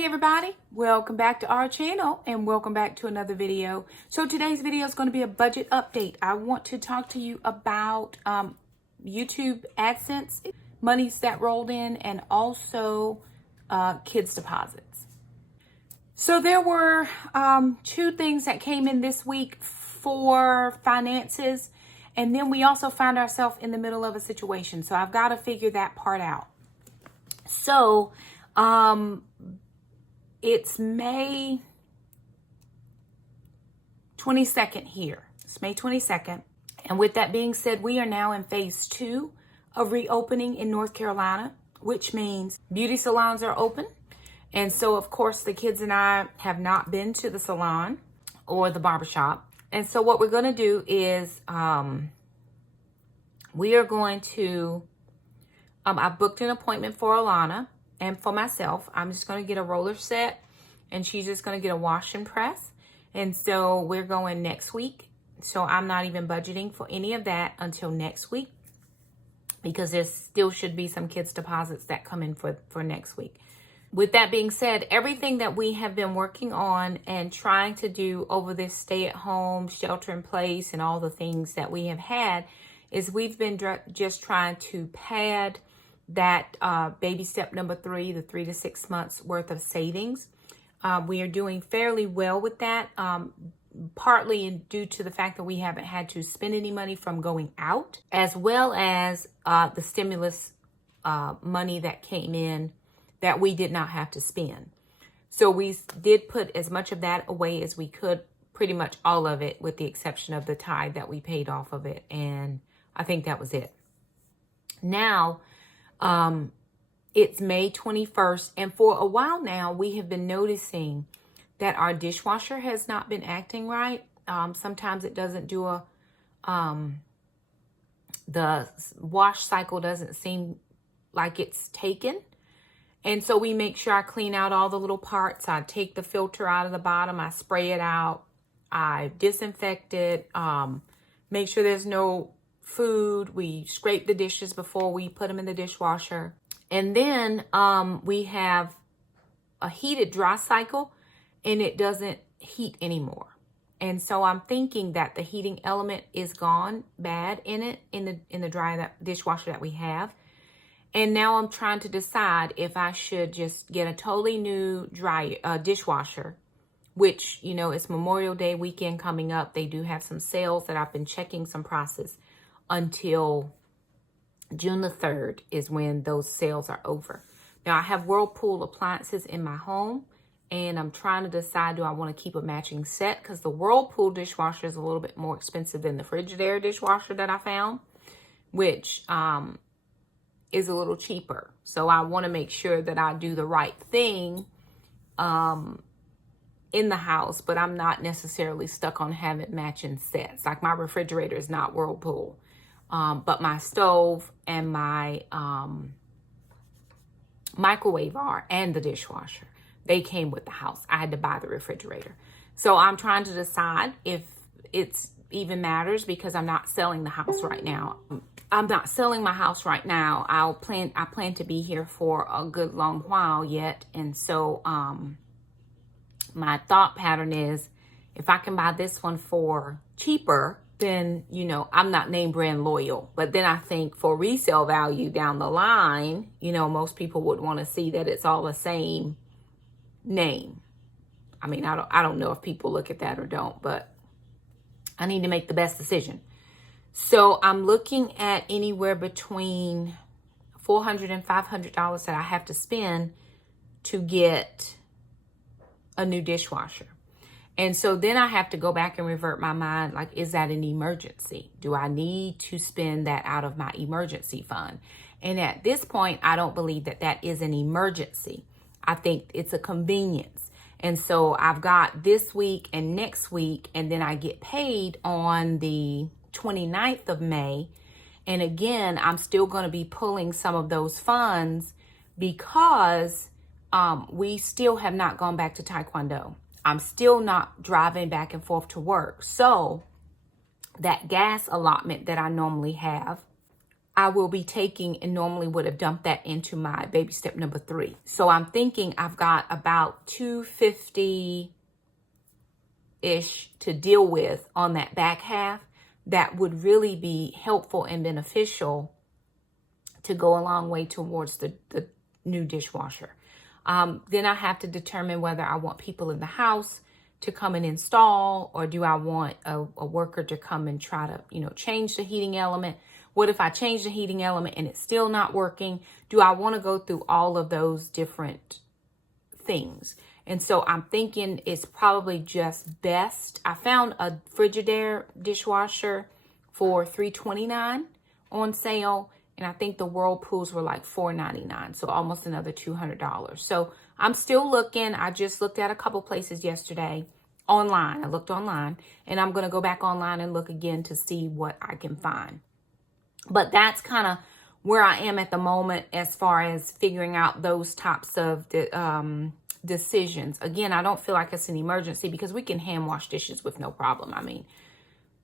Hey everybody, welcome back to our channel and welcome back to another video. So today's video is going to be a budget update. I want to talk to you about YouTube AdSense, monies that rolled in, and also kids deposits. So there were two things that came in this week for finances, and then we also found ourselves in the middle of a situation. So I've got to figure that part out. So it's May 22nd here. It's May 22nd. And with that being said, we are now in phase 2 of reopening in North Carolina, which means beauty salons are open. And so, of course, the kids and I have not been to the salon or the barbershop. And so what we're going to do is we are going to, I booked an appointment for Alana. And for myself, I'm just going to get a roller set, and she's just going to get a wash and press. And so we're going next week. So I'm not even budgeting for any of that until next week, because there still should be some kids deposits that come in for next week. With that being said, everything that we have been working on and trying to do over this stay-at-home, shelter-in-place, and all the things that we have had is we've been just trying to pad that baby step number 3, the 3 to 6 months worth of savings. We are doing fairly well with that, partly due to the fact that we haven't had to spend any money from going out, as well as the stimulus money that came in that we did not have to spend. So we did put as much of that away as we could, pretty much all of it, with the exception of the tithe that we paid off of it. And I think that was it. Now, it's May 21st, and for a while now, we have been noticing that our dishwasher has not been acting right. Sometimes it doesn't do the wash cycle doesn't seem like it's taken. And so we make sure I clean out all the little parts. I take the filter out of the bottom. I spray it out. I disinfect it. Make sure there's no food. We scrape the dishes before we put them in the dishwasher. And then we have a heated dry cycle, and it doesn't heat anymore. And so I'm thinking that the heating element is gone bad in it, in the dishwasher that we have. And now I'm trying to decide if I should just get a totally new dishwasher, which, you know, it's Memorial Day weekend coming up. They do have some sales that I've been checking some prices until June the 3rd is when those sales are over. Now, I have Whirlpool appliances in my home, and I'm trying to decide, do I want to keep a matching set? Because the Whirlpool dishwasher is a little bit more expensive than the Frigidaire dishwasher that I found, which is a little cheaper. So I want to make sure that I do the right thing in the house, but I'm not necessarily stuck on having matching sets. Like my refrigerator is not Whirlpool. But my stove and my microwave are, and the dishwasher. They came with the house. I had to buy the refrigerator. So I'm trying to decide if it's even matters, because I'm not selling the house right now. I'm not selling my house right now. I plan to be here for a good long while yet. And so my thought pattern is, if I can buy this one for cheaper, then, you know, I'm not name brand loyal. But then I think for resale value down the line, you know, most people would want to see that it's all the same name. I mean, I don't know if people look at that or don't, but I need to make the best decision. So I'm looking at anywhere between $400 and $500 that I have to spend to get a new dishwasher. And so then I have to go back and revert my mind, like, is that an emergency? Do I need to spend that out of my emergency fund? And at this point, I don't believe that that is an emergency. I think it's a convenience. And so I've got this week and next week, and then I get paid on the 29th of May. And again, I'm still going to be pulling some of those funds because we still have not gone back to Taekwondo. I'm still not driving back and forth to work. So that gas allotment that I normally have, I will be taking and normally would have dumped that into my baby step number 3. So I'm thinking I've got about $250-ish to deal with on that back half. That would really be helpful and beneficial to go a long way towards the new dishwasher. Then I have to determine whether I want people in the house to come and install, or do I want a worker to come and try to, change the heating element? What if I change the heating element and it's still not working? Do I want to go through all of those different things? And so I'm thinking it's probably just best. I found a Frigidaire dishwasher for $329 on sale. And I think the Whirlpools were like $499, so almost another $200. So I'm still looking. I just looked at a couple places yesterday online. I looked online, and I'm going to go back online and look again to see what I can find. But that's kind of where I am at the moment as far as figuring out those types of decisions. Again, I don't feel like it's an emergency because we can hand wash dishes with no problem. I mean,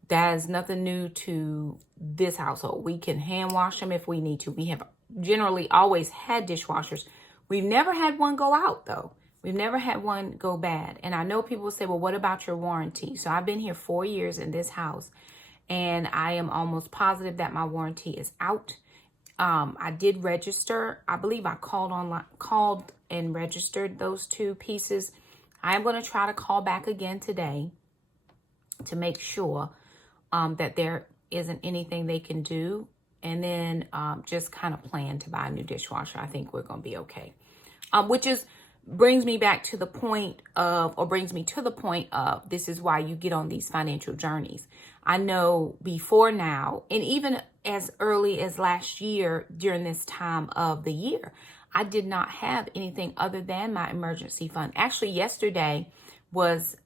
that is nothing new to this household. We can hand wash them if we need to. We have generally always had dishwashers. We've never had one go out, though. We've never had one go bad. And I know people say, well, what about your warranty? So I've been here 4 years in this house, and I am almost positive that my warranty is out. I did register. I believe I called and registered those 2 pieces. I am going to try to call back again today to make sure that there isn't anything they can do, and then just kind of plan to buy a new dishwasher. I think we're going to be okay. Which brings me to the point of this is why you get on these financial journeys. I know before now, and even as early as last year during this time of the year, I did not have anything other than my emergency fund. Actually, yesterday was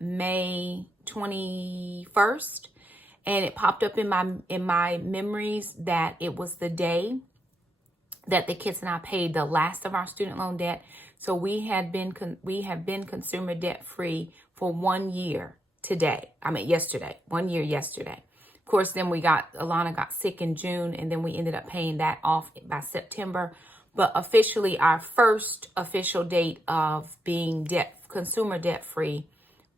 May 21st, and it popped up in my memories that it was the day that the kids and I paid the last of our student loan debt. So we have been consumer debt free for 1 year yesterday. 1 year yesterday. Of course, then Alana got sick in June, and then we ended up paying that off by September. But officially, our first official date of being consumer debt free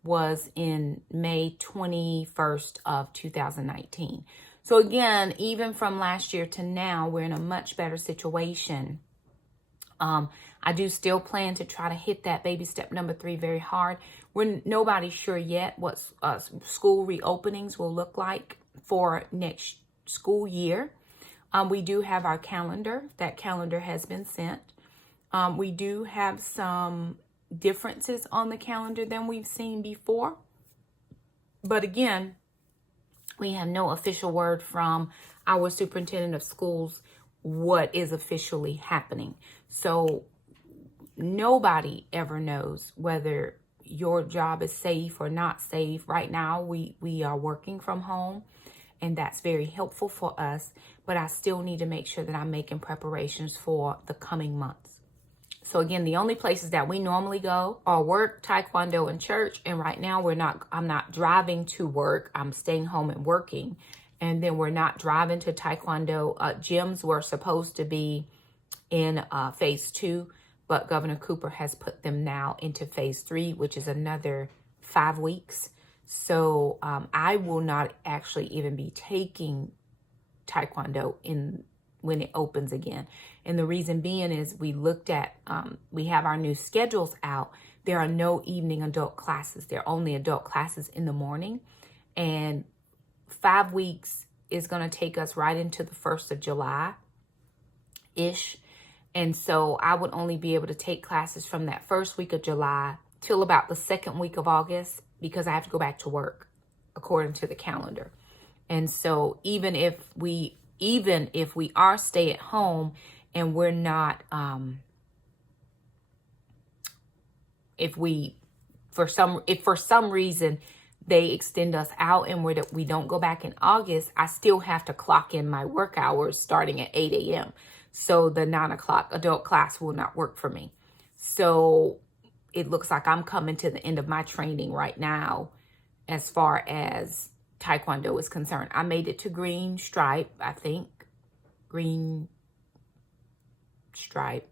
was in May 21st of 2019. So again, even from last year to now, we're in a much better situation. I do still plan to try to hit that baby step number 3 very hard. Nobody's sure yet what school reopenings will look like for next school year. We do have our calendar. That calendar has been sent. We do have some differences on the calendar than we've seen before. But again, we have no official word from our superintendent of schools what is officially happening. So nobody ever knows whether your job is safe or not safe. Right now, we are working from home, and that's very helpful for us. But I still need to make sure that I'm making preparations for the coming months. So again, the only places that we normally go are work, taekwondo, and church. And right now I'm not driving to work. I'm staying home and working. And then we're not driving to taekwondo. Gyms were supposed to be in phase 2, but Governor Cooper has put them now into phase 3, which is another 5 weeks. So I will not actually even be taking taekwondo when it opens again. And the reason being is we have our new schedules out. There are no evening adult classes. There are only adult classes in the morning. And 5 weeks is going to take us right into the 1st of July-ish. And so I would only be able to take classes from that first week of July till about the second week of August, because I have to go back to work according to the calendar. And so even if we are stay at home and we're not, if for some reason they extend us out and we don't go back in August, I still have to clock in my work hours starting at 8 a.m. So the 9 o'clock adult class will not work for me. So it looks like I'm coming to the end of my training right now as far as taekwondo is concerned. I made it to green stripe, I think. green stripe,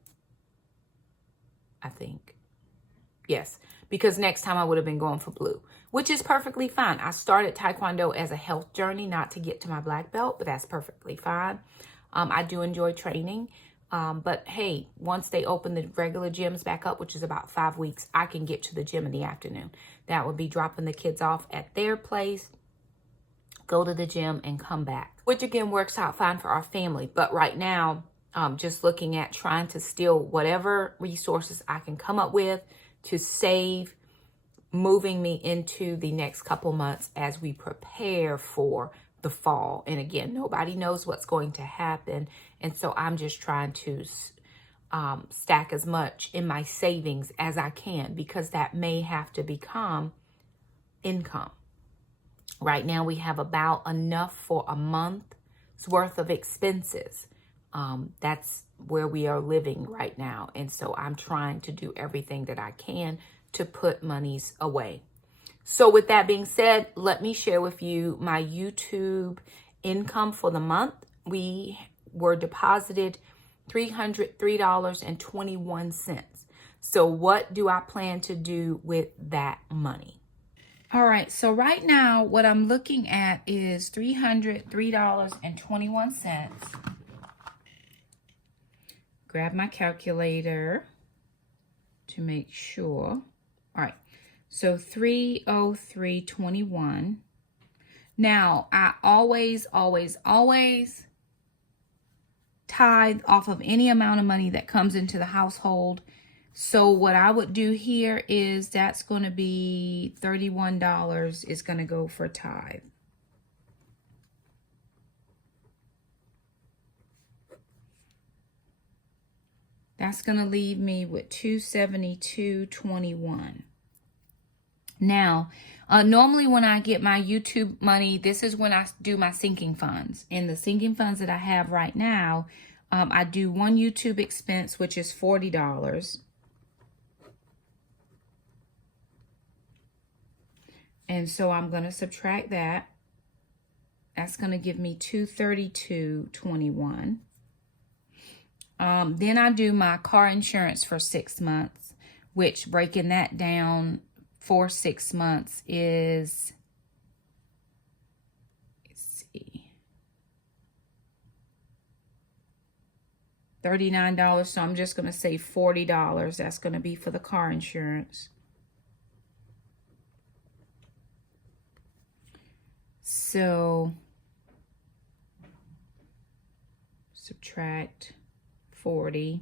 I think. Yes, because next time I would have been going for blue, which is perfectly fine. I started Taekwondo as a health journey, not to get to my black belt, but that's perfectly fine. I do enjoy training. But hey, once they open the regular gyms back up, which is about 5 weeks, I can get to the gym in the afternoon. That would be dropping the kids off at their place, go to the gym, and come back, which again works out fine for our family. But right now, just looking at trying to steal whatever resources I can come up with to save, moving me into the next couple months as we prepare for the fall. And again, nobody knows what's going to happen. And so I'm just trying to stack as much in my savings as I can, because that may have to become income. Right now we have about enough for a month's worth of expenses. That's where we are living right now. And so I'm trying to do everything that I can to put monies away. So with that being said, let me share with you my YouTube income for the month. We were deposited $303.21. So what do I plan to do with that money? All right, so right now what I'm looking at is $303.21. Grab my calculator to make sure. All right, so 303.21. Now, I always tithe off of any amount of money that comes into the household. So what I would do here is that's going to be $31 is going to go for tithe. That's going to leave me with $272.21. Now, normally when I get my YouTube money, this is when I do my sinking funds. And the sinking funds that I have right now, I do one YouTube expense, which is $40. And so I'm going to subtract that. That's going to give me $232.21. Then I do my car insurance for 6 months, which breaking that down for 6 months is, let's see, $39. So I'm just going to say $40. That's going to be for the car insurance. So subtract 40.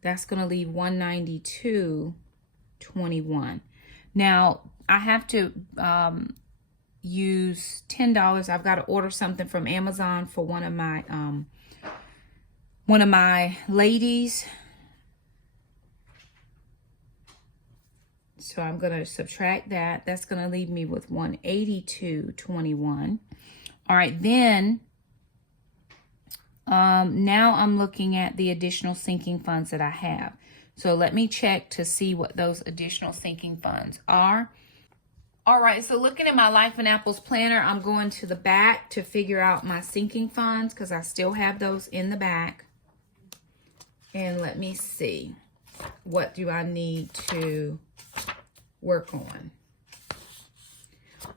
That's going to leave $192.21. Now, I have to use $10. I've got to order something from Amazon for one of my ladies. So I'm going to subtract that. That's going to leave me with $182.21. All right, then now I'm looking at the additional sinking funds that I have. So let me check to see what those additional sinking funds are. All right, so looking at my Life in Apples planner, I'm going to the back to figure out my sinking funds because I still have those in the back. And let me see, what do I need to work on?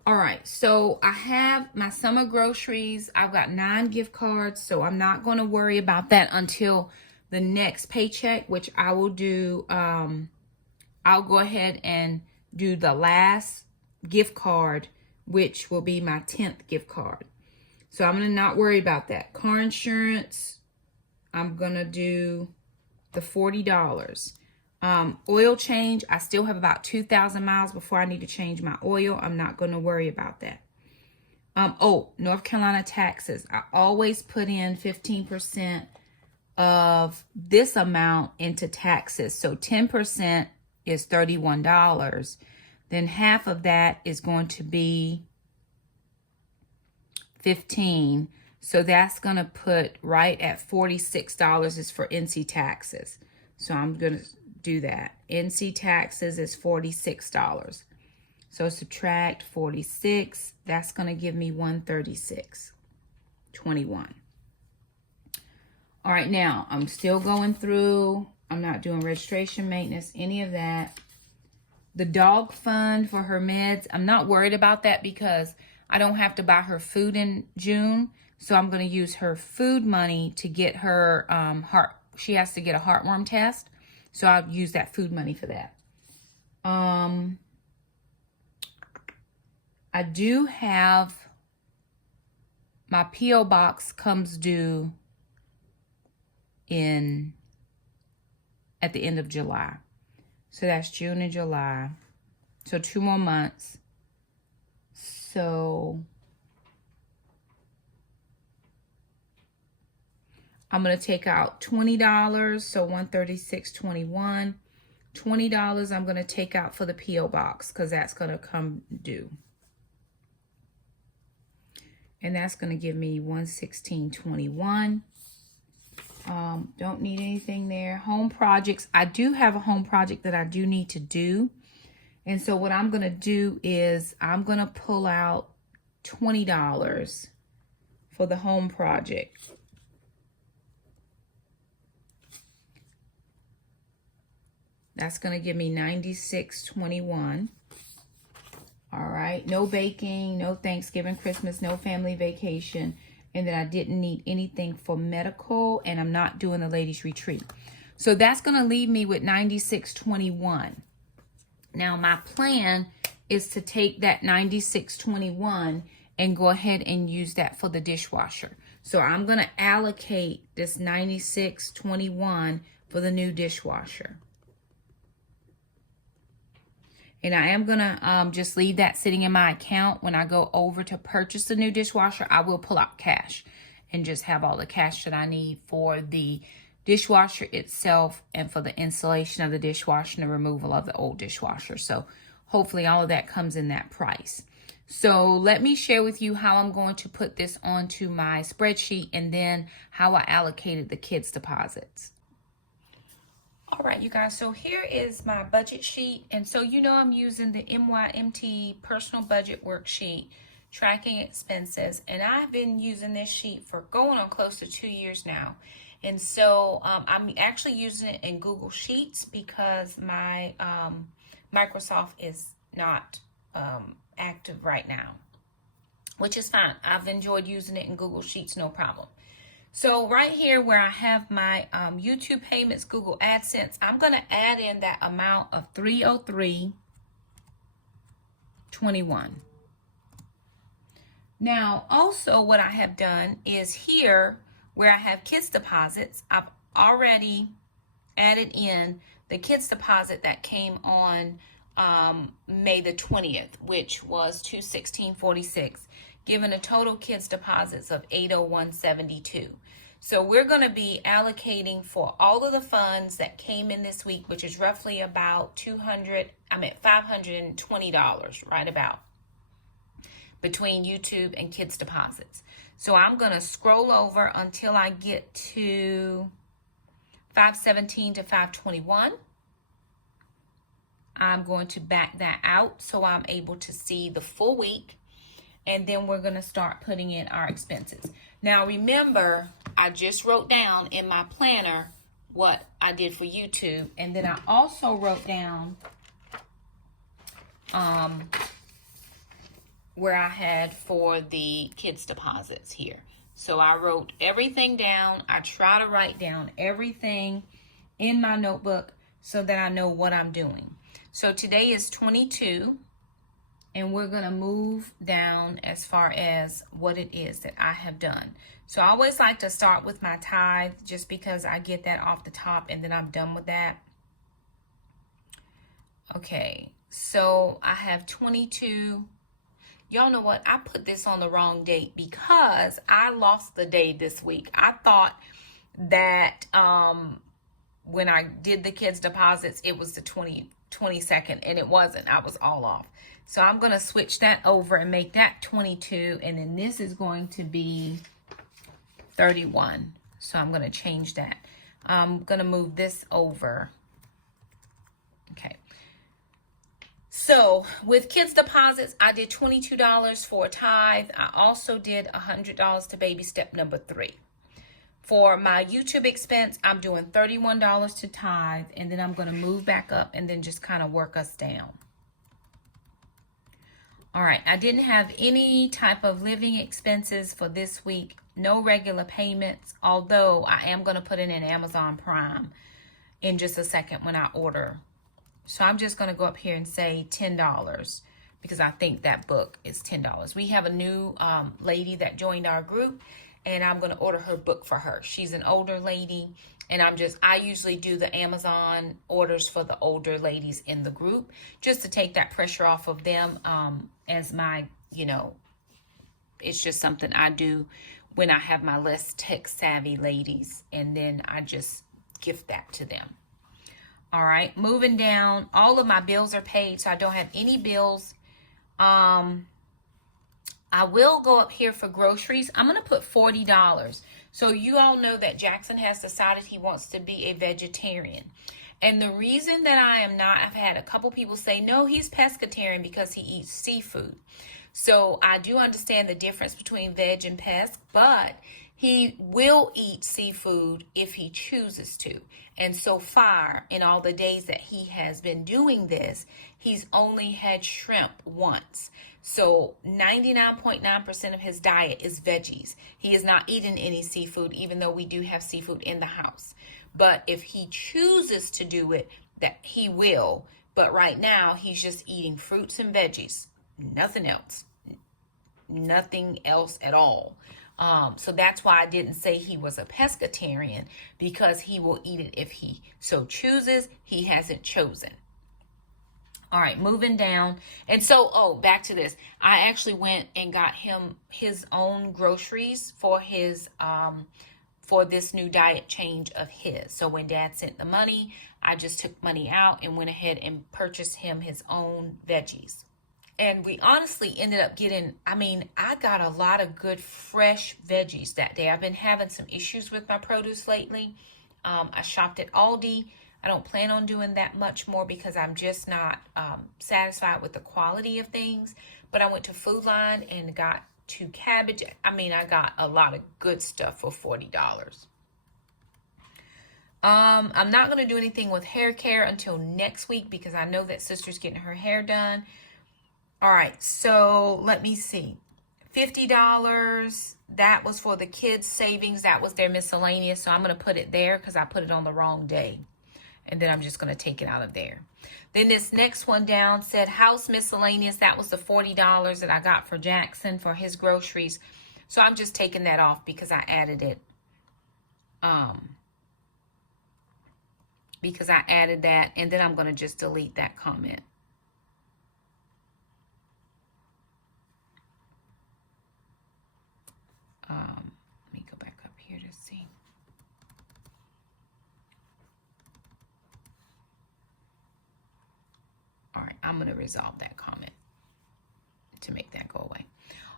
All right, so I have my summer groceries. I've got 9 gift cards, so I'm not going to worry about that until the next paycheck, which I will do. I'll go ahead and do the last gift card, which will be my 10th gift card. So I'm going to not worry about that. Car insurance, I'm going to do the $40. Oil change, I still have about 2,000 miles before I need to change my oil. I'm not going to worry about that. Oh, North Carolina taxes. I always put in 15% of this amount into taxes. So 10% is $31. Then half of that is going to be 15. So that's going to put right at $46 is for NC taxes. So I'm going to do that. NC taxes is $46. So subtract 46. That's going to give me $136.21. All right, now I'm still going through. I'm not doing registration, maintenance, any of that. The dog fund for her meds, I'm not worried about that because I don't have to buy her food in June. So I'm going to use her food money to get her heart. She has to get a heartworm test. So I'll use that food money for that. I do have my P.O. box comes due at the end of July. So that's June and July. So 2 more months. So I'm going to take out $20. So $136.21. $20 I'm going to take out for the P.O. box because that's going to come due. And that's going to give me $116.21. Don't need anything there. Home projects. I do have a home project that I do need to do. And so what I'm going to do is I'm going to pull out $20 for the home project. That's going to give me $96.21. All right. No baking, no Thanksgiving, Christmas, no family vacation. And then I didn't need anything for medical, and I'm not doing the ladies retreat. So that's going to leave me with $96.21. Now my plan is to take that $96.21 and go ahead and use that for the dishwasher. So I'm going to allocate this $96.21 for the new dishwasher. And I am going to just leave that sitting in my account. When I go over to purchase the new dishwasher, I will pull out cash and just have all the cash that I need for the dishwasher itself and for the installation of the dishwasher and the removal of the old dishwasher. So hopefully all of that comes in that price. So let me share with you how I'm going to put this onto my spreadsheet and then how I allocated the kids' deposits. All right, you guys, so here is my budget sheet. And so, you know, I'm using the MYMT personal budget worksheet, tracking expenses. And I've been using this sheet for going on close to 2 years now. And so I'm actually using it in Google Sheets because my Microsoft is not active right now, which is fine. I've enjoyed using it in Google Sheets, no problem. So right here where I have my YouTube payments, Google AdSense, I'm going to add in that amount of $303.21. Now, also what I have done is here where I have kids deposits, I've already added in the kids deposit that came on May the 20th, which was $216.46. Given a total kids deposits of $801.72. So we're going to be allocating for all of the funds that came in this week, which is roughly about $520, right about, between YouTube and kids deposits. So I'm going to scroll over until I get to 517 to 521. I'm going to back that out so I'm able to see the full week. And then we're going to start putting in our expenses. Now, remember, I just wrote down in my planner what I did for YouTube. And then I also wrote down where I had for the kids' deposits here. So I wrote everything down. I try to write down everything in my notebook so that I know what I'm doing. So today is 22. And we're going to move down as far as what it is that I have done. So I always like to start with my tithe just because I get that off the top and then I'm done with that. Okay, so I have 22. Y'all know what? I put this on the wrong date because I lost the day this week. I thought that when I did the kids' deposits, it was the 22nd, and it wasn't. I was all off. So I'm going to switch that over and make that 22, and then this is going to be 31. So I'm going to change that. I'm going to move this over. Okay. So with kids deposits, I did $22 for a tithe. I also did $100 to baby step number 3. for my YouTube expense, I'm doing $31 to tithe, and then I'm going to move back up and then just kind of work us down. All right, I didn't have any type of living expenses for this week, no regular payments, although I am going to put it in Amazon Prime in just a second when I order. So I'm just going to go up here and say $10 because I think that book is $10. We have a new lady that joined our group, and I'm going to order her book for her. She's an older lady, and I usually do the Amazon orders for the older ladies in the group just to take that pressure off of them as my, it's just something I do when I have my less tech savvy ladies, and then I just gift that to them. All right, moving down, all of my bills are paid, so I don't have any bills. I will go up here for groceries. I'm going to put $40. So you all know that Jackson has decided he wants to be a vegetarian. And the reason that I am not, I've had a couple people say, no, he's pescatarian because he eats seafood. So I do understand the difference between veg and pesc, but he will eat seafood if he chooses to. And so far, in all the days that he has been doing this, he's only had shrimp once. So 99.9% of his diet is veggies. He is not eating any seafood, even though we do have seafood in the house. But if he chooses to do it, that he will. But right now, he's just eating fruits and veggies. Nothing else. Nothing else at all. So that's why I didn't say he was a pescatarian, because he will eat it if he so chooses. He hasn't chosen. All right, moving down. And so, back to this. I actually went and got him his own groceries for his for this new diet change of his. So when Dad sent the money, I just took money out and went ahead and purchased him his own veggies. And we honestly ended up getting, I got a lot of good fresh veggies that day. I've been having some issues with my produce lately. I shopped at Aldi. I don't plan on doing that much more because I'm just not satisfied with the quality of things. But I went to Food Line and got 2 cabbage. I got a lot of good stuff for $40. I'm not going to do anything with hair care until next week because I know that sister's getting her hair done. All right, so let me see. $50, that was for the kids' savings. That was their miscellaneous, so I'm going to put it there because I put it on the wrong day. And then I'm just going to take it out of there. Then this next one down said house miscellaneous. That was the $40 that I got for Jackson for his groceries. So I'm just taking that off because I added it. Because I added that, and then I'm going to just delete that comment. Let me go back up here to see. All right, I'm going to resolve that comment to make that go away.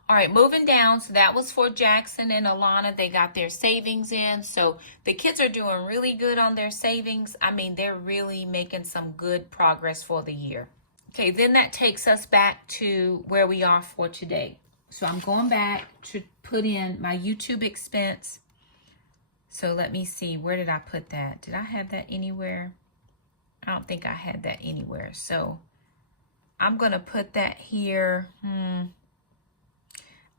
All right, moving down. So that was for Jackson and Alana. They got their savings in. So the kids are doing really good on their savings. They're really making some good progress for the year. Okay, then that takes us back to where we are for today. So I'm going back to put in my YouTube expense. So let me see, where did I put that? Did I have that anywhere? I don't think I had that anywhere. So I'm going to put that here. I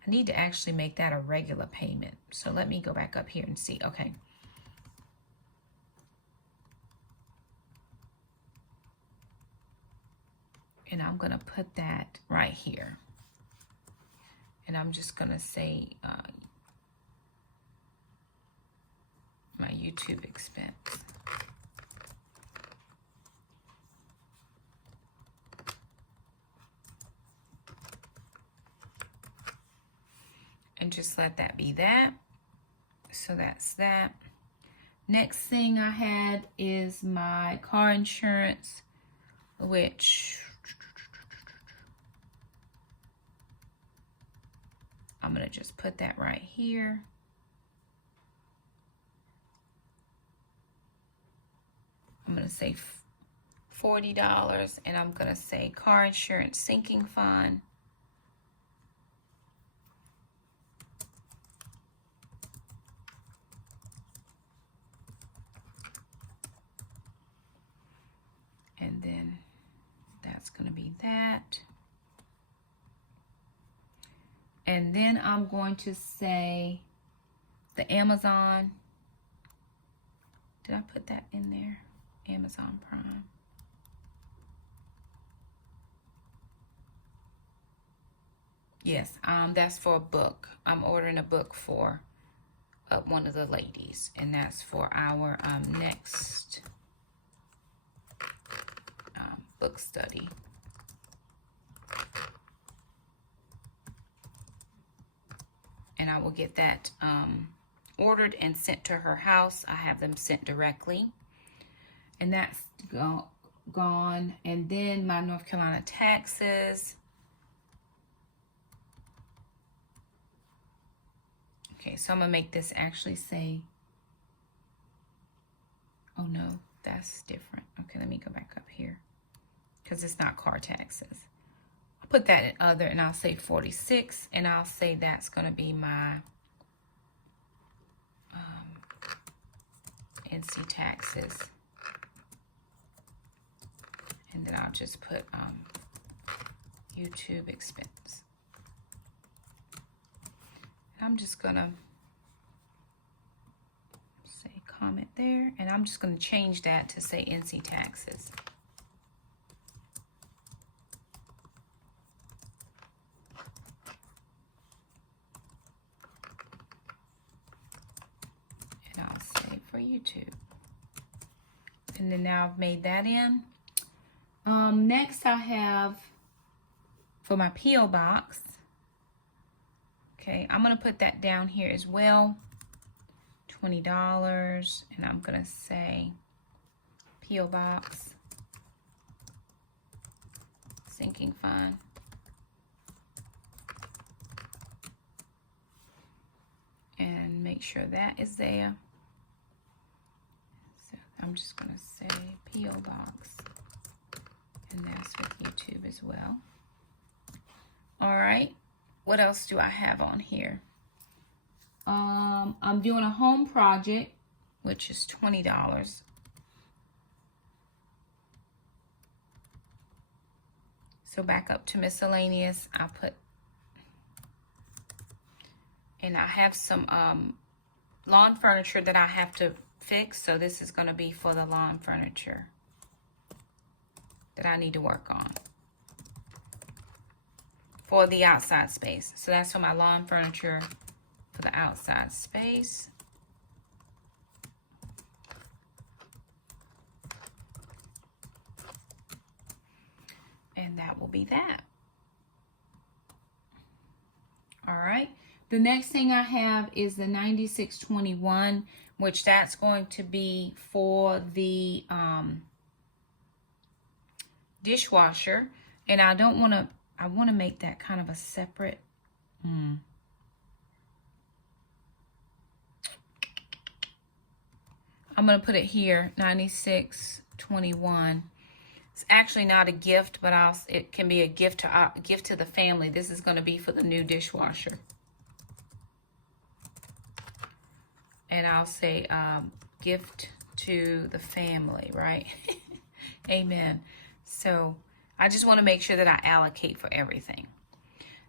need to actually make that a regular payment. So let me go back up here and see. Okay. And I'm going to put that right here. And I'm just going to say my YouTube expense. And just let that be that. So that's that. Next thing I had is my car insurance, which I'm going to just put that right here. I'm going to say $40, and I'm going to say car insurance sinking fund. that's going to be that. And then I'm going to say the Amazon. Did I put that in there? Amazon Prime. Yes, that's for a book. I'm ordering a book for one of the ladies, and that's for our next book study. And I will get that ordered and sent to her house. I have them sent directly. And that's gone. And then my North Carolina taxes. Okay, so I'm going to make this actually say, oh no, that's different. Okay, let me go back up here because it's not car taxes. I'll put that in other and I'll say 46 and I'll say that's going to be my NC taxes. And then I'll just put YouTube expense. I'm just gonna say comment there, and I'm just gonna change that to say NC taxes. And I'll say for YouTube. And then now I've made that in. Next I have for my P.O. box. Okay, I'm going to put that down here as well, $20, and I'm going to say P.O. Box, sinking fund. And make sure that is there. So I'm just going to say P.O. Box, and that's with YouTube as well. All right. What else do I have on here? I'm doing a home project, which is $20. So back up to miscellaneous, I'll put, and I have some lawn furniture that I have to fix. So this is going to be for the lawn furniture that I need to work on. For the outside space. So that's for my lawn furniture for the outside space. And that will be that. All right. The next thing I have is the 9621, which that's going to be for the dishwasher. And I don't want to, I want to make that kind of a separate. I'm going to put it here, 9621. It's actually not a gift, but it can be a gift to the family. This is going to be for the new dishwasher. And I'll say gift to the family, right? Amen. So I just want to make sure that I allocate for everything.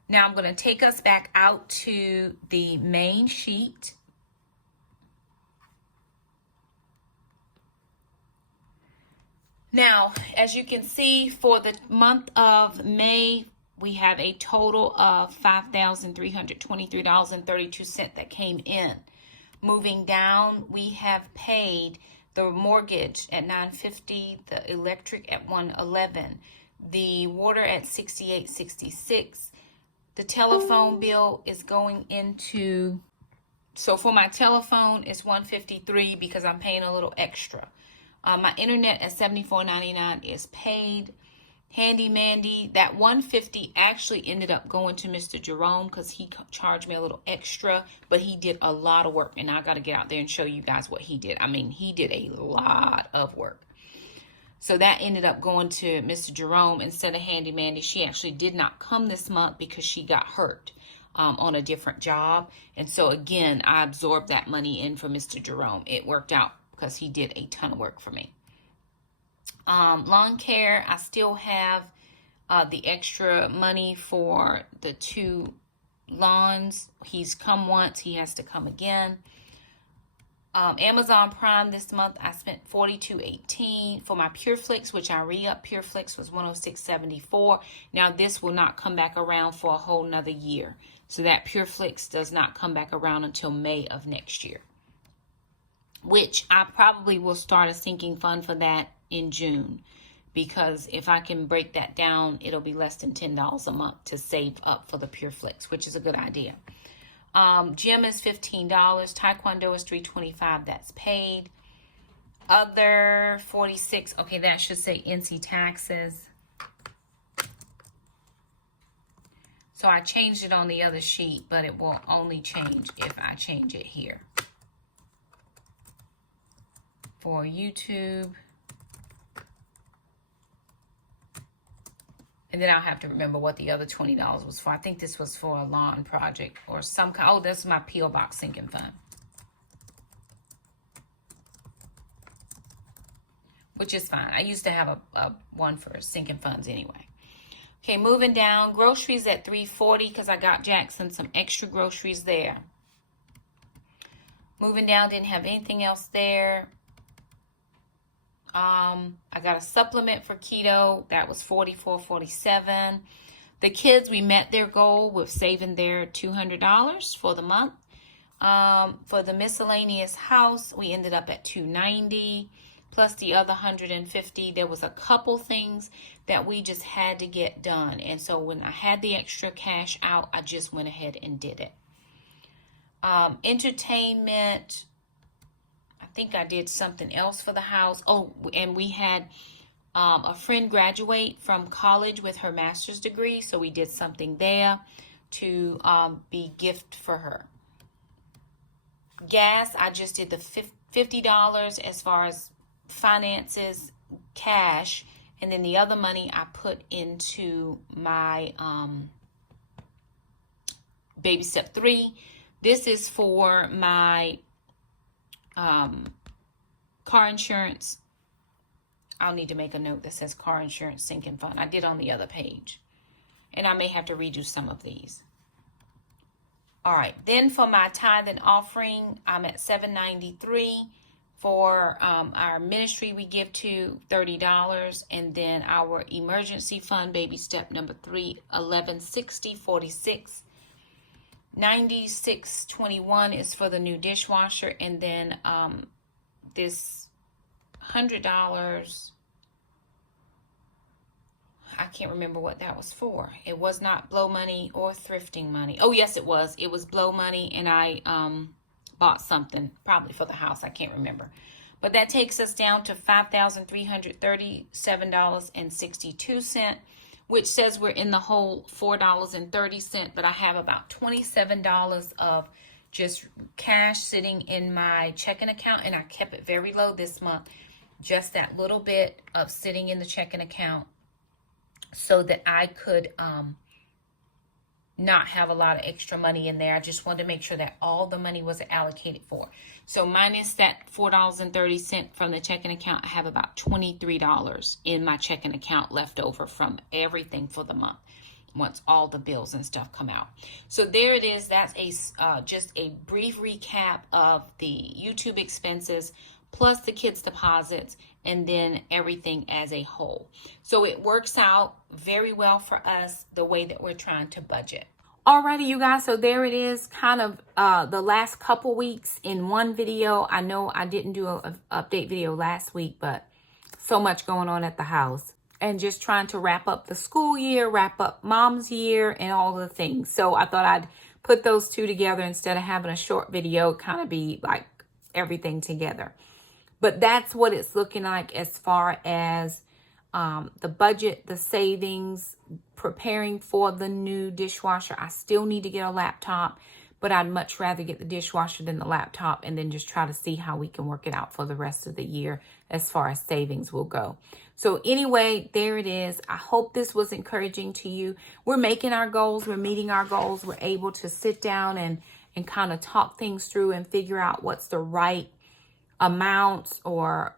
Now I'm going to take us back out to the main sheet. Now, as you can see, for the month of May, we have a total of $5,323.32 that came in. Moving down, we have paid the mortgage at $950, the electric at $111, the water at $68.66. The telephone bill is going into, so for my telephone, it's $153 because I'm paying a little extra. My internet at $74.99 is paid. Handy Mandy, that $150 actually ended up going to Mr. Jerome because he charged me a little extra, but he did a lot of work, and I got to get out there and show you guys what he did. I mean, he did a lot of work. So that ended up going to Mr. Jerome instead of Handy Mandy. She actually did not come this month because she got hurt on a different job. And so again, I absorbed that money in for Mr. Jerome. It worked out because he did a ton of work for me. Lawn care, I still have the extra money for the 2 lawns. He's come once, he has to come again. Amazon Prime this month, I spent $42.18 for my PureFlix, which I re-up. PureFlix was $106.74. Now this will not come back around for a whole nother year. So that PureFlix does not come back around until May of next year, which I probably will start a sinking fund for that in June, because if I can break that down, it'll be less than $10 a month to save up for the PureFlix, which is a good idea. Gym is $15. Taekwondo is $3.25. That's paid. Other $46. Okay, that should say NC taxes. So I changed it on the other sheet, but it will only change if I change it here. For YouTube. And then I'll have to remember what the other $20 was for. I think this was for a lawn project or some kind. Oh, this is my P.O. Box sinking fund, which is fine. I used to have a one for sinking funds anyway. Okay, moving down. Groceries at $3.40 because I got Jackson some extra groceries there. Moving down, didn't have anything else there. I got a supplement for keto. That was $44.47. The kids, we met their goal with saving their $200 for the month. For the miscellaneous house, we ended up at $290 plus the other $150. There was a couple things that we just had to get done. And so when I had the extra cash out, I just went ahead and did it. Entertainment, I think I did something else for the house. Oh, and we had a friend graduate from college with her master's degree. So we did something there to be gift for her. Gas, I just did the $50 as far as finances, cash. And then the other money I put into my baby step 3. This is for my car insurance. I'll need to make a note that says car insurance sinking fund. I did on the other page. And I may have to redo some of these. All right. Then for my tithe and offering, I'm at $7.93. For our ministry, we give to $30. And then our emergency fund, baby step number 3, $11.60, $46. $96.21 is for the new dishwasher. And then this $100, I can't remember what that was for. It was not blow money or thrifting money. Oh, yes, it was. It was blow money, and I bought something, probably for the house. I can't remember. But that takes us down to $5,337.62, which says we're in the hole $4.30, but I have about $27 of just cash sitting in my checking account, and I kept it very low this month. Just that little bit of sitting in the checking account so that I could not have a lot of extra money in there. I just wanted to make sure that all the money was allocated for. So minus that $4.30 from the checking account, I have about $23 in my checking account left over from everything for the month once all the bills and stuff come out. So there it is. That's a just a brief recap of the YouTube expenses plus the kids' deposits and then everything as a whole. So it works out very well for us the way that we're trying to budget. Alrighty, you guys, so there it is, kind of the last couple weeks in one video. I know I didn't do an update video last week, but so much going on at the house. And just trying to wrap up the school year, wrap up mom's year, and all the things. So I thought I'd put those two together instead of having a short video, kind of be like everything together. But that's what it's looking like as far as the budget, the savings, preparing for the new dishwasher. I still need to get a laptop, but I'd much rather get the dishwasher than the laptop and then just try to see how we can work it out for the rest of the year as far as savings will go. So anyway, there it is. I hope this was encouraging to you. We're making our goals. We're meeting our goals. We're able to sit down and kind of talk things through and figure out what's the right amounts or,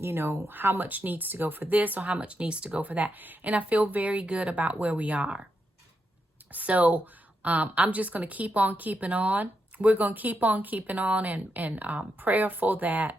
you know, how much needs to go for this or how much needs to go for that. And I feel very good about where we are. So I'm just going to keep on keeping on. We're going to keep on keeping on and prayerful that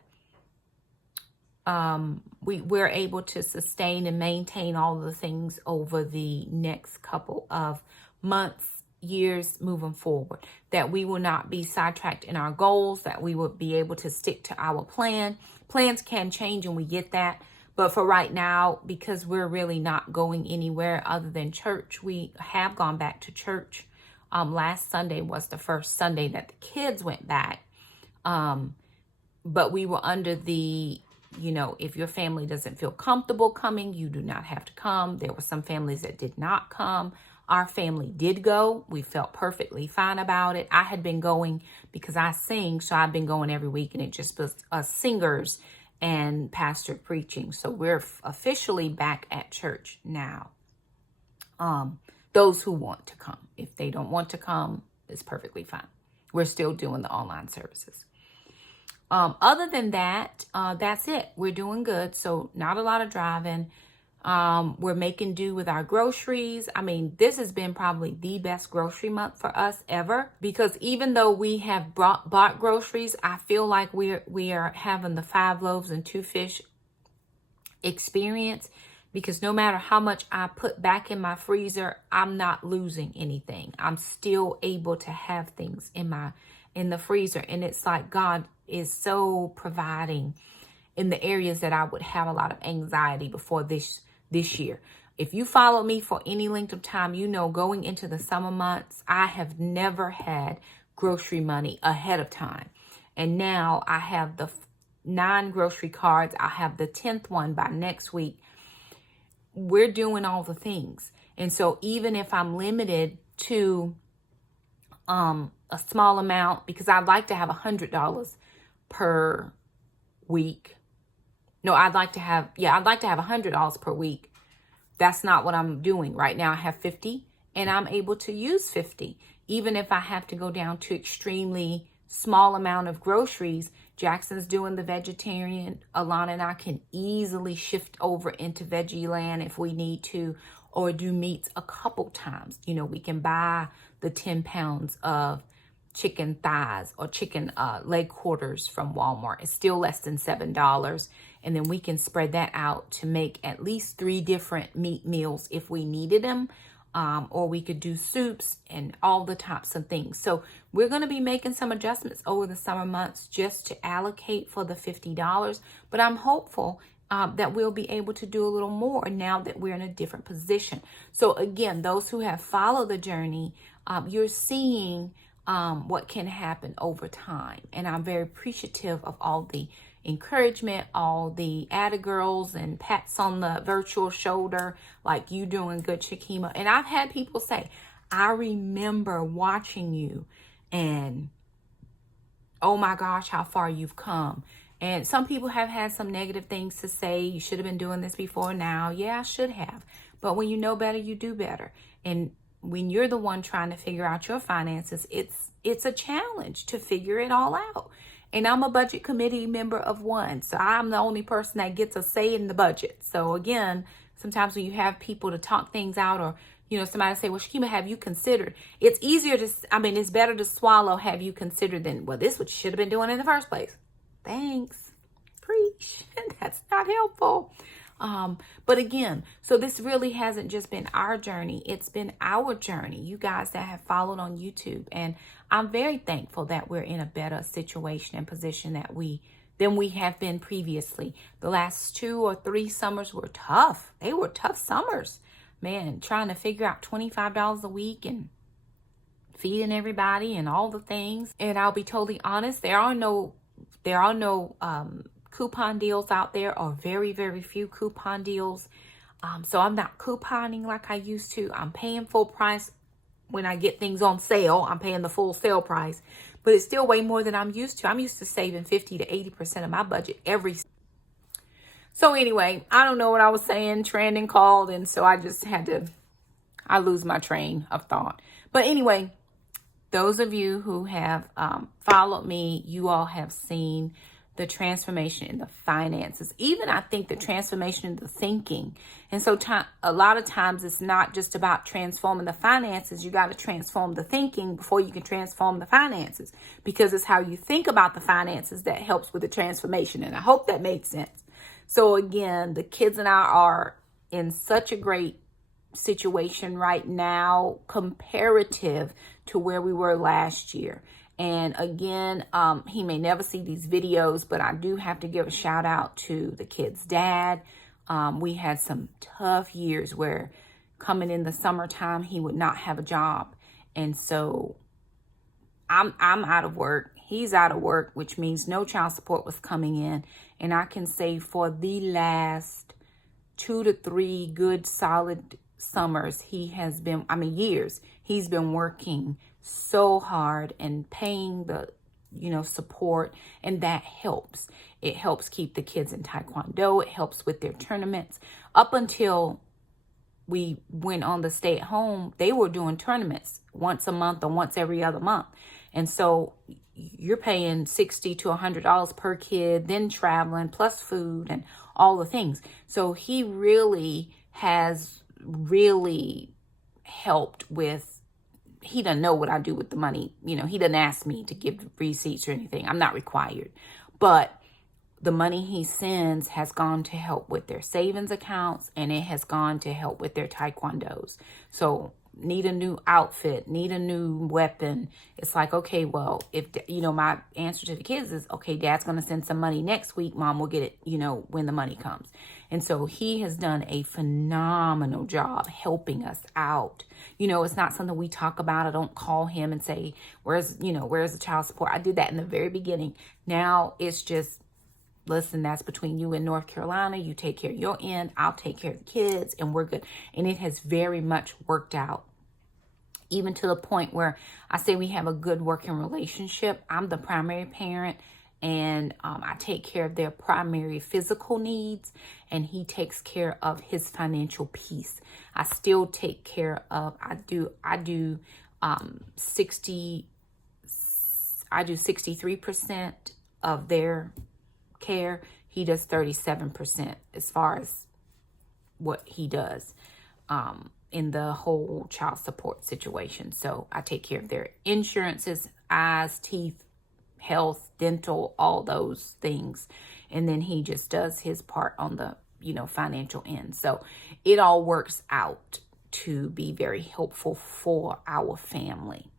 we're able to sustain and maintain all of the things over the next couple of months, years moving forward, that we will not be sidetracked in our goals, that we will be able to stick to our plan. Plans can change and we get that. But for right now, because we're really not going anywhere other than church, we have gone back to church. Last Sunday was the first Sunday that the kids went back. But we were under the, you know, if your family doesn't feel comfortable coming, you do not have to come. There were some families that did not come. Our family did go. We felt perfectly fine about it. I had been going because I sing, so I've been going every week, and it just was us singers and pastor preaching. So we're officially back at church now. Those who want to come. If they don't want to come, it's perfectly fine. We're still doing the online services. Other than that, that's it. We're doing good. So not a lot of driving. We're making do with our groceries. I mean, this has been probably the best grocery month for us ever, because even though we have bought groceries, I feel like we are having the 5 loaves and 2 fish experience, because no matter how much I put back in my freezer, I'm not losing anything. I'm still able to have things in the freezer. And it's like God is so providing in the areas that I would have a lot of anxiety before this year. If you follow me for any length of time, you know, going into the summer months, I have never had grocery money ahead of time. And now I have the 9 grocery cards. I have the 10th one by next week. We're doing all the things. And so even if I'm limited to a small amount, because I'd like to have $100 per week. No, I'd like to have $100 per week. That's not what I'm doing right now. I have 50 and I'm able to use 50. Even if I have to go down to extremely small amount of groceries, Jackson's doing the vegetarian. Alana and I can easily shift over into veggie land if we need to, or do meats a couple times. You know, we can buy the 10 pounds of chicken thighs or chicken leg quarters from Walmart. It's still less than $7. And then we can spread that out to make at least 3 different meat meals if we needed them. Or we could do soups and all the types of things. So we're going to be making some adjustments over the summer months just to allocate for the $50. But I'm hopeful that we'll be able to do a little more now that we're in a different position. So again, those who have followed the journey, you're seeing what can happen over time. And I'm very appreciative of all the encouragement, all the atta girls and pats on the virtual shoulder, like you doing good, Shakema. And I've had people say, I remember watching you and oh my gosh, how far you've come. And some people have had some negative things to say. You should have been doing this before now. Yeah, I should have. But when you know better, you do better. And when you're the one trying to figure out your finances, it's a challenge to figure it all out. And I'm a budget committee member of one. So I'm the only person that gets a say in the budget. So again, sometimes when you have people to talk things out, or, you know, somebody say, well, Shakema, have you considered? It's easier to, it's better to swallow have you considered than, well, this is what you should have been doing in the first place. Thanks. Preach. That's not helpful. But again, so this really hasn't just been our journey. It's been our journey. You guys that have followed on YouTube. And I'm very thankful that we're in a better situation and position than we have been previously. The last 2 or 3 summers were tough. They were tough summers. Man, trying to figure out $25 a week and feeding everybody and all the things. And I'll be totally honest, there are no coupon deals out there, or very, very few coupon deals. So I'm not couponing like I used to. I'm paying full price when I get things on sale. I'm paying the full sale price, but it's still way more than I'm used to. I'm used to saving 50 to 80% of my budget every. So anyway, I don't know what I was saying. Trending called, and so I just I lose my train of thought. But anyway, those of you who have followed me, you all have seen the transformation in the finances, even I think the transformation in the thinking. And so a lot of times it's not just about transforming the finances. You got to transform the thinking before you can transform the finances, because it's how you think about the finances that helps with the transformation. And I hope that made sense. So again, the kids and I are in such a great situation right now comparative to where we were last year. And again, he may never see these videos, but I do have to give a shout out to the kid's dad. We had some tough years where coming in the summertime, he would not have a job. And so I'm out of work. He's out of work, which means no child support was coming in. And I can say for the last 2 to 3 good solid summers, he has been, years, he's been working so hard and paying the, support. And that helps. It helps keep the kids in Taekwondo. It helps with their tournaments. Up until we went on the stay at home, they were doing tournaments once a month or once every other month. And so you're paying $60 to $100 per kid, then traveling, plus food and all the things. So he has really helped with, he doesn't know what I do with the money. He doesn't ask me to give receipts or anything. I'm not required. But the money he sends has gone to help with their savings accounts, and it has gone to help with their taekwondos. So need a new outfit, need a new weapon. It's like, okay, well, if, my answer to the kids is, okay, dad's going to send some money next week. Mom will get it, when the money comes. And so he has done a phenomenal job helping us out. It's not something we talk about. I don't call him and say, where's the child support? I did that in the very beginning. Now it's just, listen, that's between you and North Carolina. You take care of your end. I'll take care of the kids, and we're good. And it has very much worked out, even to the point where I say we have a good working relationship. I'm the primary parent, and I take care of their primary physical needs, and he takes care of his financial piece. I still take care of, I do 63% of their care. He does 37% as far as what he does in the whole child support situation. So I take care of their insurances, eyes, teeth, health, dental, all those things. And then he just does his part on the, financial end. So it all works out to be very helpful for our family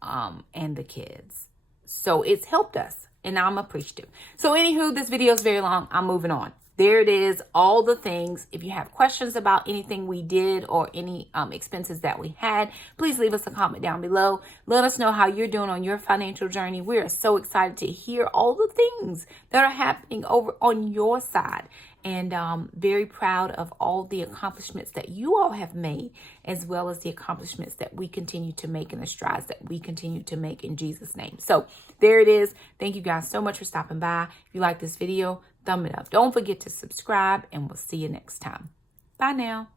and the kids. So it's helped us, and I'm appreciative. So anywho, this video is very long. I'm moving on. There it is, all the things. If you have questions about anything we did or any expenses that we had, please leave us a comment down below. Let us know how you're doing on your financial journey. We are so excited to hear all the things that are happening over on your side, and very proud of all the accomplishments that you all have made, as well as the accomplishments that we continue to make and the strides that we continue to make in Jesus' name. So there it is. Thank you guys so much for stopping by. If you like this video, thumb it up. Don't forget to subscribe, and we'll see you next time. Bye now.